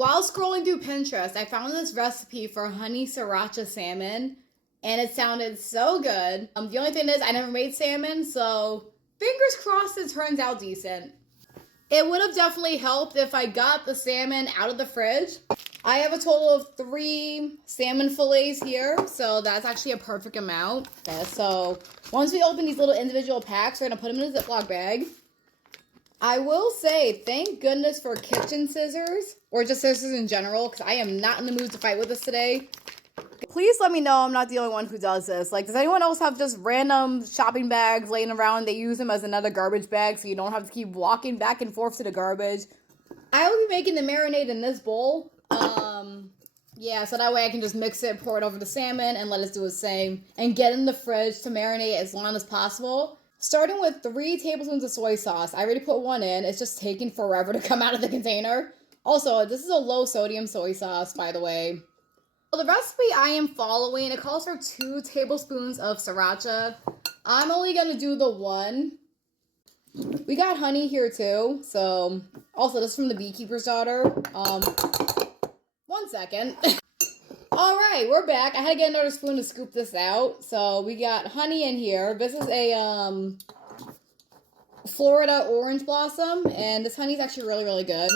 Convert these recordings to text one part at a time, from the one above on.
While scrolling through Pinterest, I found this recipe for honey sriracha salmon, and it sounded so good. The only thing is I never made salmon, so fingers crossed it turns out decent. It would have definitely helped if I got the salmon out of the fridge. I have a total of 3 salmon fillets here, so that's actually a perfect amount. Okay, so once we open these little individual packs, we're going to put them in a Ziploc bag. I will say, thank goodness for kitchen scissors, or just scissors in general, because I am not in the mood to fight with this today. Please let me know I'm not the only one who does this. Like, does anyone else have just random shopping bags laying around? They use them as another garbage bag, so you don't have to keep walking back and forth to the garbage. I will be making the marinade in this bowl. Yeah, so that way I can just mix it, pour it over the salmon, and let it do the same. And get in the fridge to marinate as long as possible. Starting with 3 tablespoons of soy sauce. I already put 1 in. It's just taking forever to come out of the container. Also, this is a low sodium soy sauce, by the way. So the recipe I am following, it calls for 2 tablespoons of sriracha. I'm only going to do the 1. We got honey here too. So, also this is from the Beekeeper's Daughter. 1 second. Alright, we're back. I had to get another spoon to scoop this out. So we got honey in here. This is a Florida orange blossom. And this honey is actually really, really good.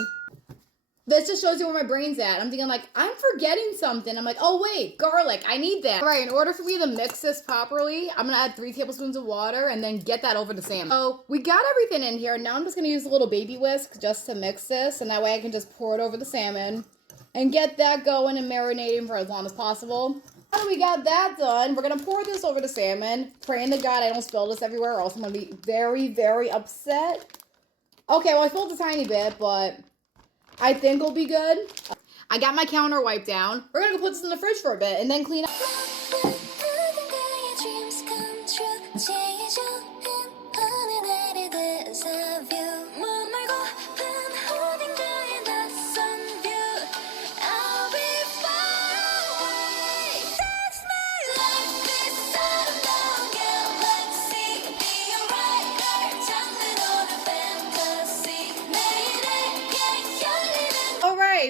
This just shows you where my brain's at. I'm thinking like, I'm forgetting something. I'm like, oh wait, garlic. I need that. Alright, in order for me to mix this properly, I'm going to add 3 tablespoons of water and then get that over the salmon. So we got everything in here. Now I'm just going to use a little baby whisk just to mix this. And that way I can just pour it over the salmon. And get that going and marinating for as long as possible. Now that we got that done, we're going to pour this over the salmon. Praying to God I don't spill this everywhere or else I'm going to be very, very upset. Okay, well I spilled a tiny bit, but I think it'll be good. I got my counter wiped down. We're going to go put this in the fridge for a bit and then clean up.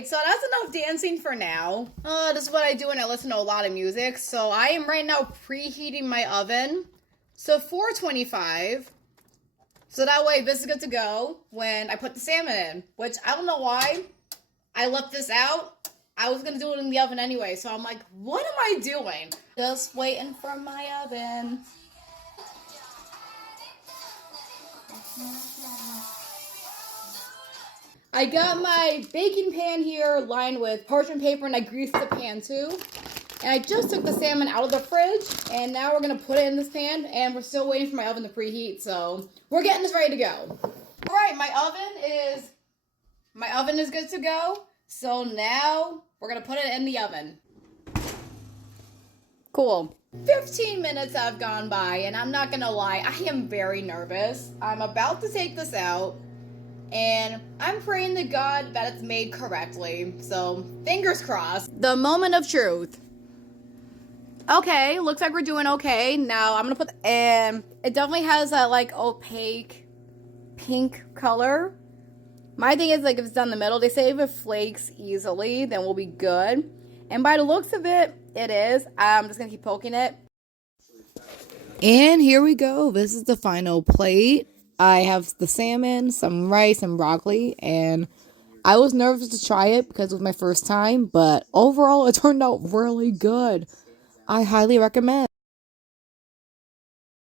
So that's enough dancing for now. This is what I do when I listen to a lot of music. So I am right now preheating my oven. So 425. So that way this is good to go when I put the salmon in. Which I don't know why I left this out. I was going to do it in the oven anyway. So I'm like, what am I doing? Just waiting for my oven. I got my baking pan here lined with parchment paper and I greased the pan too. And I just took the salmon out of the fridge and now we're going to put it in this pan and we're still waiting for my oven to preheat. So we're getting this ready to go. All right, my oven is good to go. So now we're going to put it in the oven. Cool. 15 minutes have gone by and I'm not going to lie, I am very nervous. I'm about to take this out. And I'm praying to God that it's made correctly. So, fingers crossed. The moment of truth. Okay, looks like we're doing okay. Now, I'm going to put... And it definitely has that, like, opaque pink color. My thing is, like, if it's down the middle, they say if it flakes easily, then we'll be good. And by the looks of it, it is. I'm just going to keep poking it. And here we go. This is the final plate. I have the salmon, some rice, and broccoli, and I was nervous to try it because it was my first time, but overall it turned out really good. I highly recommend.